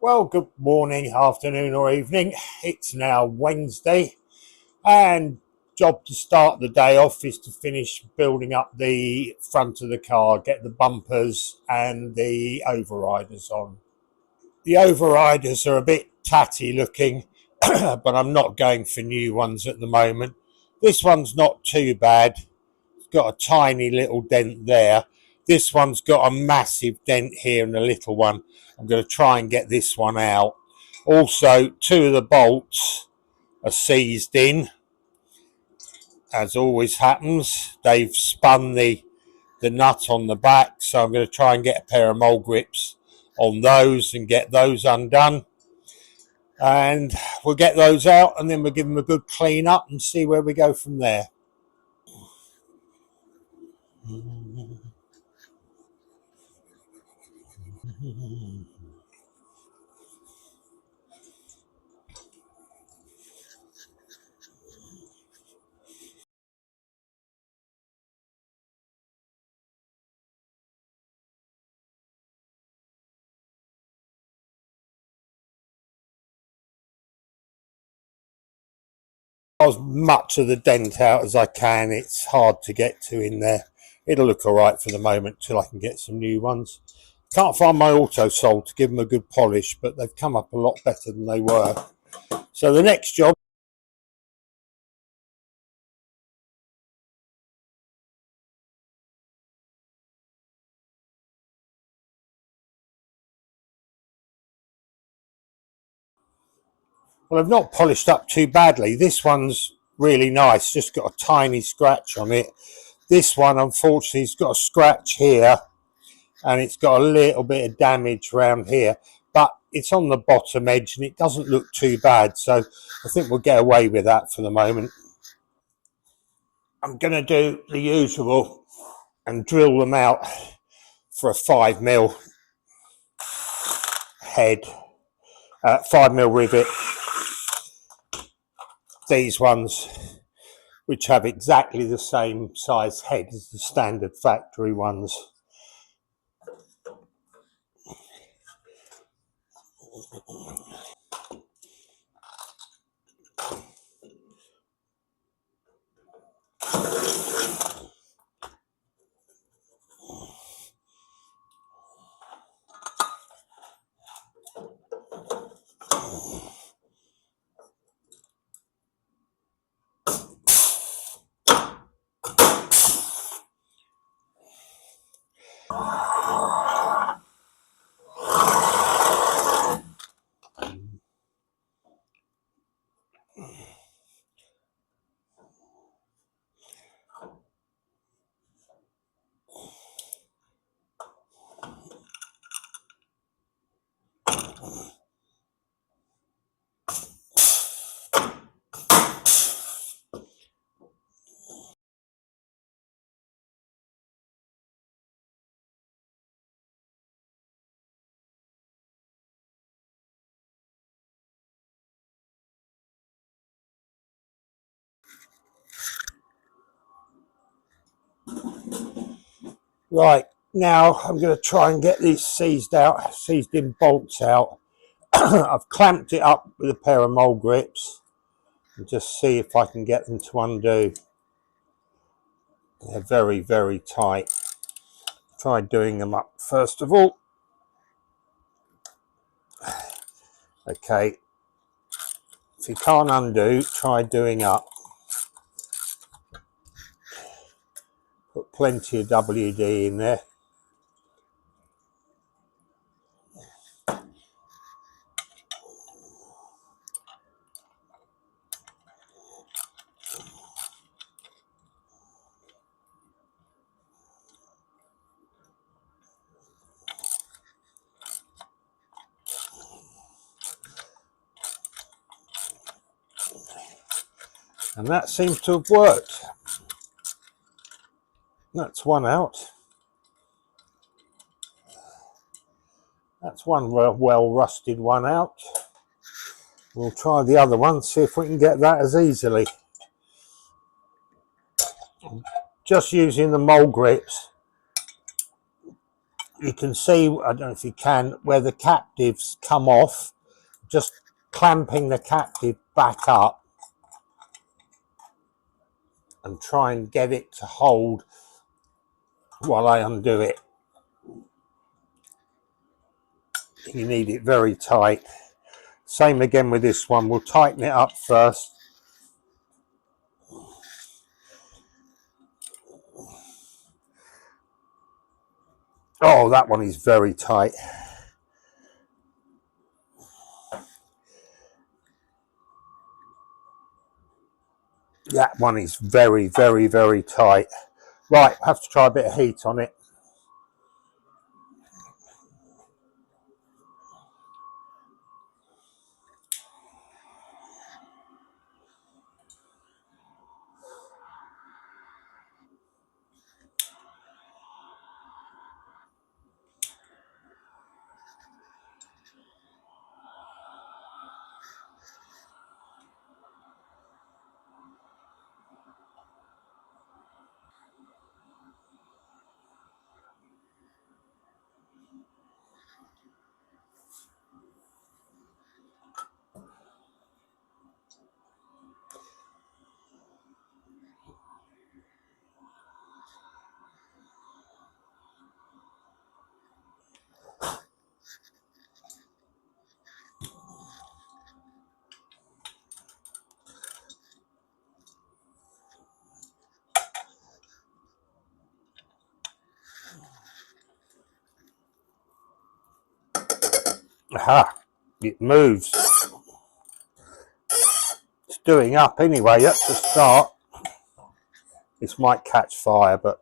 Well, good morning, afternoon, or evening. It's now Wednesday, and job to start the day off is to finish building up the front of the car, get the bumpers and the overriders on. The overriders are a bit tatty looking, but I'm not going for new ones at the moment. This one's not too bad. It's got a tiny little dent there. This one's got a massive dent here and a little one. I'm going to try and get this one out. Also, two of the bolts are seized in, as always happens. They've spun the nut on the back, so I'm going to try and get a pair of mole grips on those and get those undone. And we'll get those out and then we'll give them a good clean up and see where we go from there. As much of the dent out as I can. It's hard to get to in there. It'll look all right for the moment till I can get some new ones. Can't find my auto sole to give them a good polish, but they've come up a lot better than they were. So the next job, well, I've not polished up too badly. This one's really nice, just got a tiny scratch on it. This one, unfortunately, has got a scratch here and it's got a little bit of damage around here, but it's on the bottom edge and it doesn't look too bad. So I think we'll get away with that for the moment. I'm going to do the usual and drill them out for a 5mm head, 5mm rivet. These ones, which have exactly the same size head as the standard factory ones. Right, now I'm going to try and get these seized in bolts out. I've clamped it up with a pair of mole grips and just see if I can get them to undo. They're very, very tight. Try doing them up first of all. Okay, if you can't undo, try doing up. Put plenty of WD in there. And that seems to have worked. That's one out. That's one well rusted one out. We'll try the other one, see if we can get that as easily. Just using the mole grips you can see, I don't know if you can, where the captives come off, just clamping the captive back up and try and get it to hold while I undo it. You need it very tight. Same again with this one. We'll tighten it up first. Oh, that one is very tight. That one is very, very, very tight. Right, have to try a bit of heat on it. Aha, it moves. It's doing up anyway, that's the start. This might catch fire, but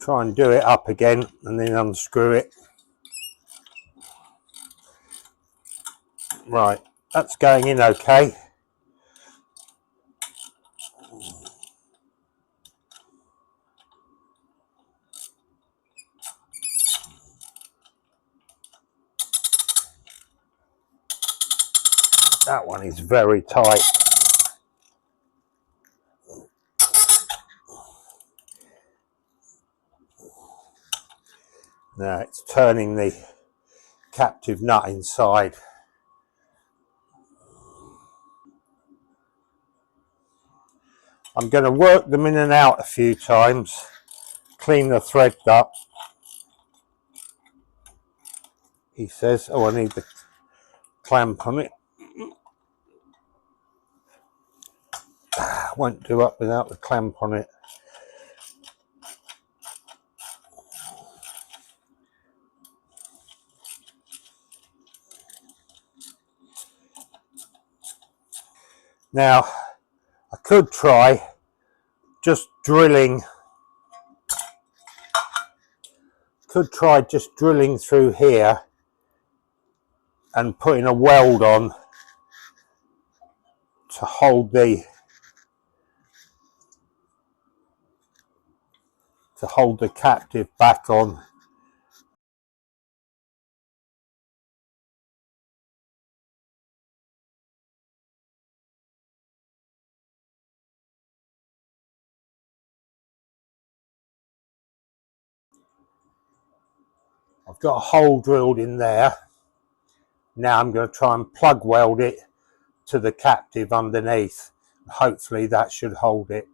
try and do it up again and then unscrew it. Right, that's going in okay. That one is very tight. Now it's turning the captive nut inside. I'm going to work them in and out a few times, clean the thread up. He says, oh, I need the clamp on it. Won't do up without the clamp on it. Now, I could try just drilling, through here and putting a weld on to hold the captive back on. I've got a hole drilled in there. Now I'm going to try and plug weld it to the captive underneath. Hopefully that should hold it.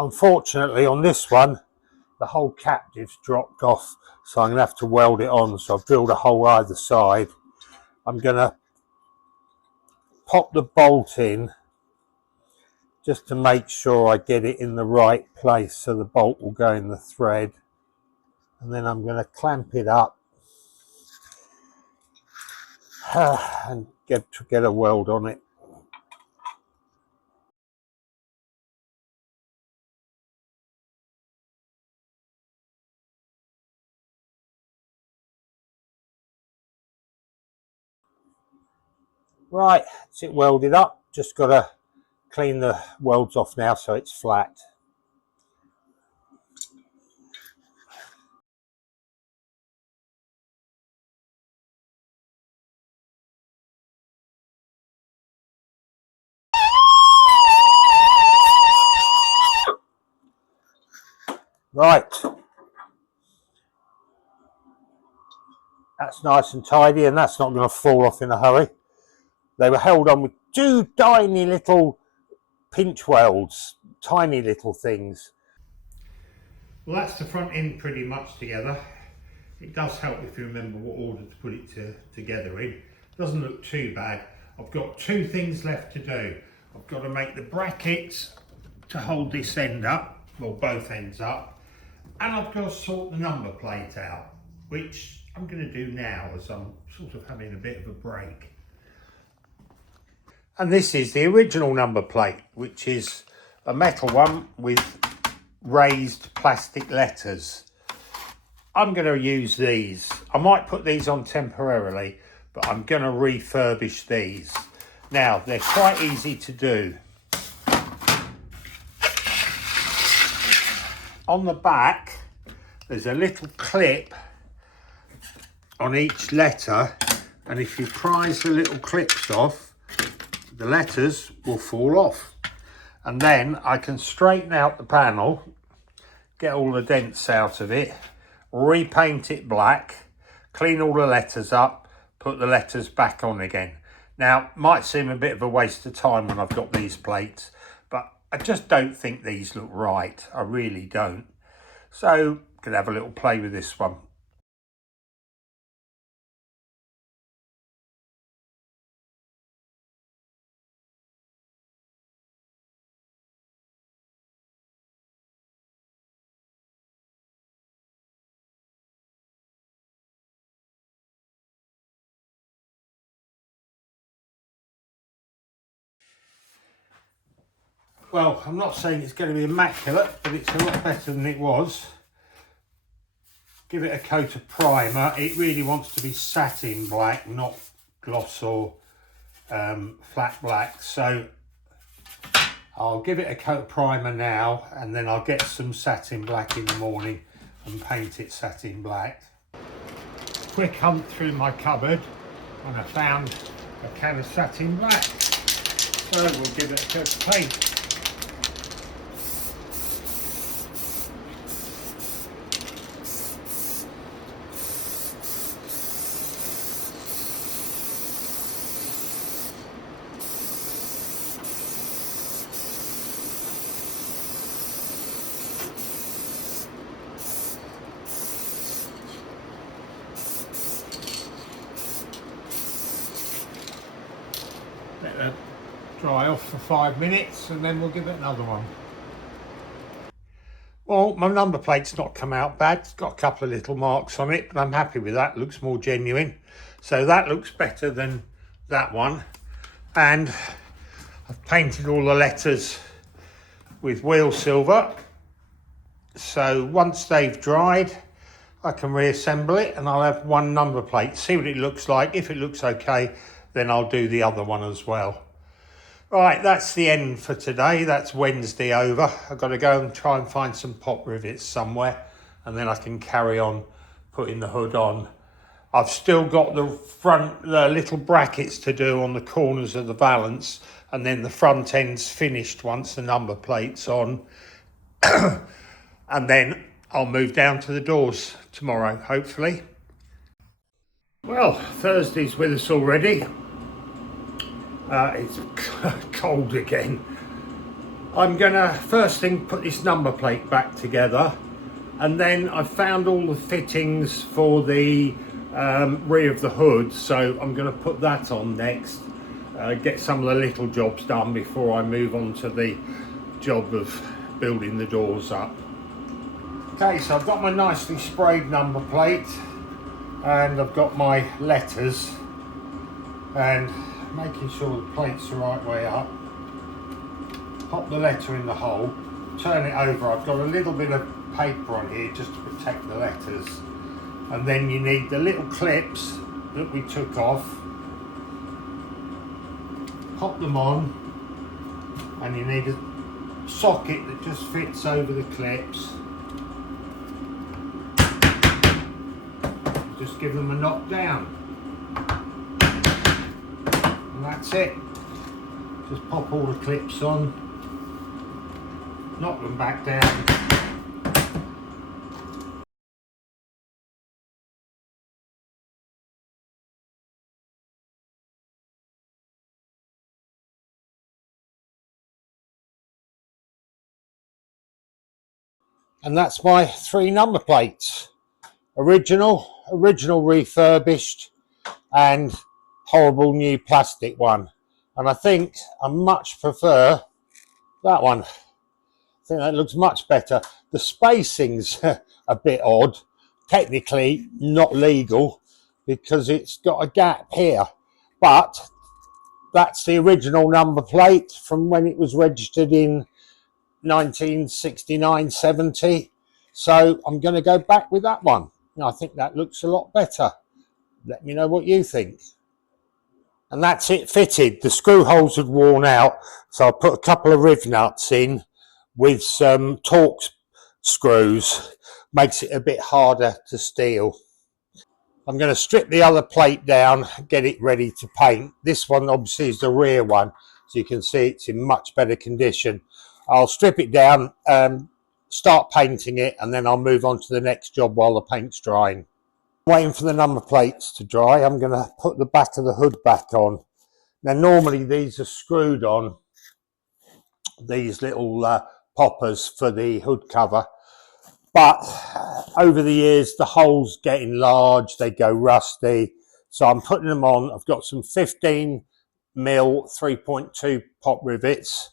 Unfortunately on this one, the whole captive's dropped off, so I'm going to have to weld it on. So I've drilled a hole either side. I'm going to pop the bolt in just to make sure I get it in the right place so the bolt will go in the thread. And then I'm going to clamp it up and get a weld on it. Right, it's it welded up. Just got to clean the welds off now so it's flat. Right, that's nice and tidy, and that's not going to fall off in a hurry. They were held on with two tiny little pinch welds, tiny little things. Well, that's the front end pretty much together. It does help if you remember what order to put it together in. Doesn't look too bad. I've got two things left to do. I've got to make the brackets to hold this end up, well, both ends up, and I've got to sort the number plate out, which I'm going to do now as I'm sort of having a bit of a break. And this is the original number plate, which is a metal one with raised plastic letters. I'm going to use these. I might put these on temporarily, but I'm going to refurbish these. Now, they're quite easy to do. On the back, there's a little clip on each letter, and if you prise the little clips off, the letters will fall off. And then I can straighten out the panel, get all the dents out of it, repaint it black, clean all the letters up, put the letters back on again. Now, might seem a bit of a waste of time when I've got these plates, but I just don't think these look right. I really don't. So, I'm going to have a little play with this one. Well, I'm not saying it's going to be immaculate, but it's a lot better than it was. Give it a coat of primer. It really wants to be satin black, not gloss or flat black. So I'll give it a coat of primer now, and then I'll get some satin black in the morning and paint it satin black. Quick hunt through my cupboard and I found a can of satin black. So we'll give it a coat of paint. Let that dry off for 5 minutes and then we'll give it another one. Well, my number plate's not come out bad. It's got a couple of little marks on it, but I'm happy with that. It looks more genuine. So that looks better than that one. And I've painted all the letters with wheel silver. So once they've dried, I can reassemble it and I'll have one number plate. See what it looks like. If it looks okay, then I'll do the other one as well. Right, that's the end for today. That's Wednesday over. I've got to go and try and find some pop rivets somewhere, and then I can carry on putting the hood on. I've still got the little brackets to do on the corners of the valance, and then the front end's finished once the number plate's on. And then I'll move down to the doors tomorrow, hopefully. Well, Thursday's with us already. It's cold again. I'm gonna first thing put this number plate back together, and then I found all the fittings for the rear of the hood, so I'm gonna put that on next. Get some of the little jobs done before I move on to the job of building the doors up. Okay, so I've got my nicely sprayed number plate and I've got my letters, and making sure the plate's the right way up. Pop the letter in the hole, turn it over. I've got a little bit of paper on here just to protect the letters. And then you need the little clips that we took off. pop them on, and you need a socket that just fits over the clips. Just give them a knock down, and that's it. Just pop all the clips on, knock them back down. And that's my 3 number plates. Original refurbished, and horrible new plastic one. And I think I much prefer that one. I think that looks much better. The spacing's a bit odd, technically not legal because it's got a gap here, but that's the original number plate from when it was registered in 1969-70. So I'm going to go back with that one. I think that looks a lot better. Let me know what you think. And that's it fitted. The screw holes had worn out, so I put a couple of riv nuts in with some Torx screws. Makes it a bit harder to steel. I'm going to strip the other plate down, get it ready to paint. This one obviously is the rear one, so you can see it's in much better condition. I'll strip it down, start painting it, and then I'll move on to the next job while the paint's drying. Waiting for the number plates to dry, I'm going to put the back of the hood back on. Now normally these are screwed on, these little poppers for the hood cover, but over the years the holes get enlarged, they go rusty, so I'm putting them on. I've got some 15mm 3.2 pop rivets,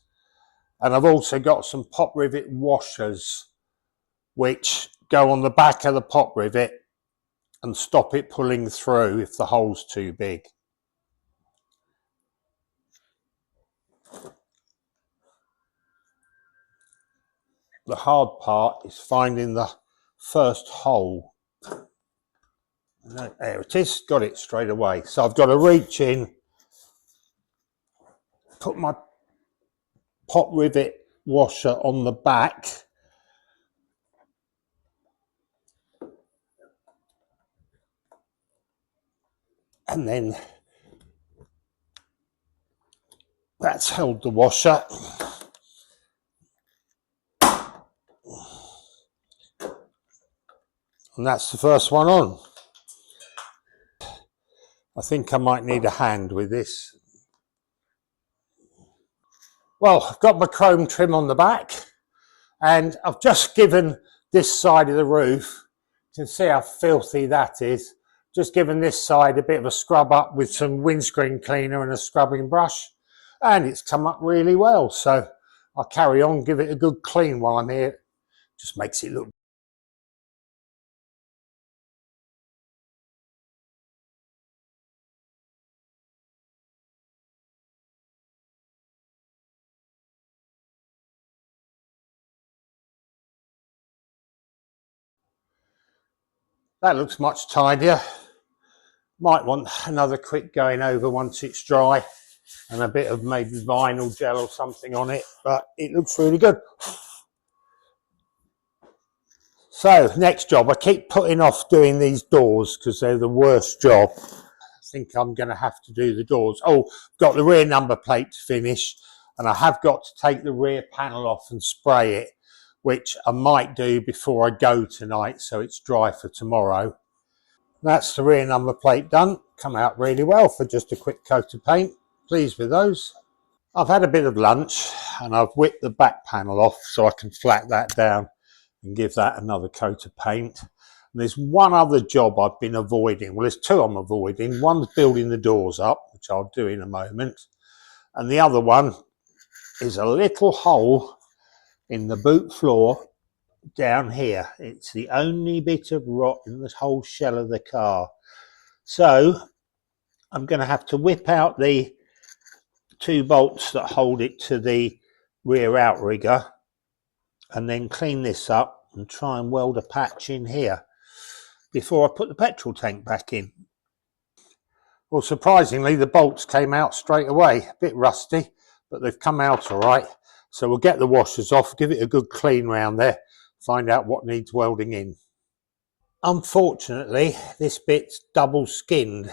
and I've also got some pop rivet washers which go on the back of the pop rivet and stop it pulling through if the hole's too big. The hard part is finding the first hole. There it is, got it straight away. So I've got to reach in, put my pop rivet washer on the back, and then that's held the washer. And that's the first one on. I think I might need a hand with this. Well, I've got my chrome trim on the back, and I've just given this side of the roof, you can see how filthy that is, just given this side a bit of a scrub up with some windscreen cleaner and a scrubbing brush, and it's come up really well. So I'll carry on, give it a good clean while I'm here. Just makes it look. That looks much tidier. Might want another quick going over once it's dry and a bit of maybe vinyl gel or something on it, but it looks really good. So next job, I keep putting off doing these doors because they're the worst job. I think I'm going to have to do the doors. Oh, got the rear number plate to finish, and I have got to take the rear panel off and spray it, which I might do before I go tonight so it's dry for tomorrow. That's the rear number plate done. Come out really well for just a quick coat of paint. Pleased with those. I've had a bit of lunch and I've whipped the back panel off so I can flat that down and give that another coat of paint. And there's one other job I've been avoiding. Well, there's two I'm avoiding. One's building the doors up, which I'll do in a moment. And the other one is a little hole in the boot floor down here. It's the only bit of rot in the whole shell of the car. So I'm going to have to whip out the 2 bolts that hold it to the rear outrigger and then clean this up and try and weld a patch in here before I put the petrol tank back in. Well, surprisingly, the bolts came out straight away. A bit rusty, but they've come out all right. So we'll get the washers off, give it a good clean round there, find out what needs welding in. Unfortunately, this bit's double skinned,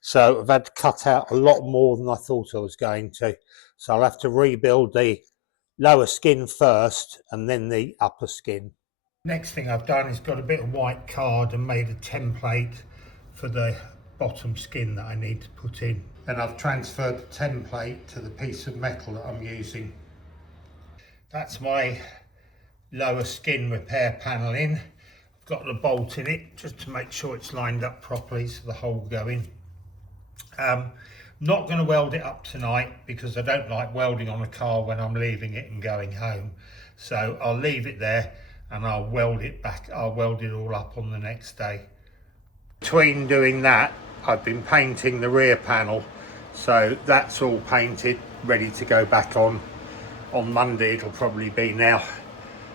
so I've had to cut out a lot more than I thought I was going to. So I'll have to rebuild the lower skin first and then the upper skin. Next thing I've done is got a bit of white card and made a template for the bottom skin that I need to put in. Then I've transferred the template to the piece of metal that I'm using. That's my lower skin repair panel in. I've got the bolt in it just to make sure it's lined up properly so the hole will go in. Not going to weld it up tonight because I don't like welding on a car when I'm leaving it and going home. So I'll leave it there and I'll weld it back. I'll weld it all up on the next day. Between doing that, I've been painting the rear panel. So that's all painted, ready to go back on. On Monday it'll probably be now.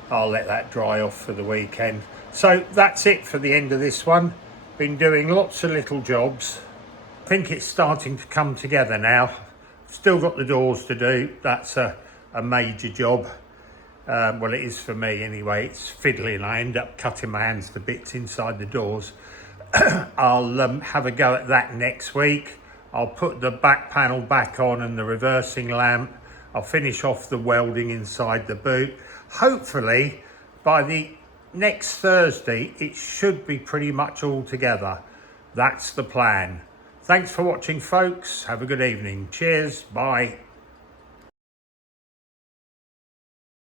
I'll let that dry off for the weekend. So that's it for the end of this one. Been doing lots of little jobs. I think it's starting to come together now. Still got the doors to do. That's a major job. Well, it is for me anyway. It's fiddling. I end up cutting my hands to bits inside the doors. I'll have a go at that next week. I'll put the back panel back on and the reversing lamp. I'll finish off the welding inside the boot. Hopefully by the next Thursday it should be pretty much all together. That's the plan. Thanks for watching, folks. Have a good evening. Cheers. Bye.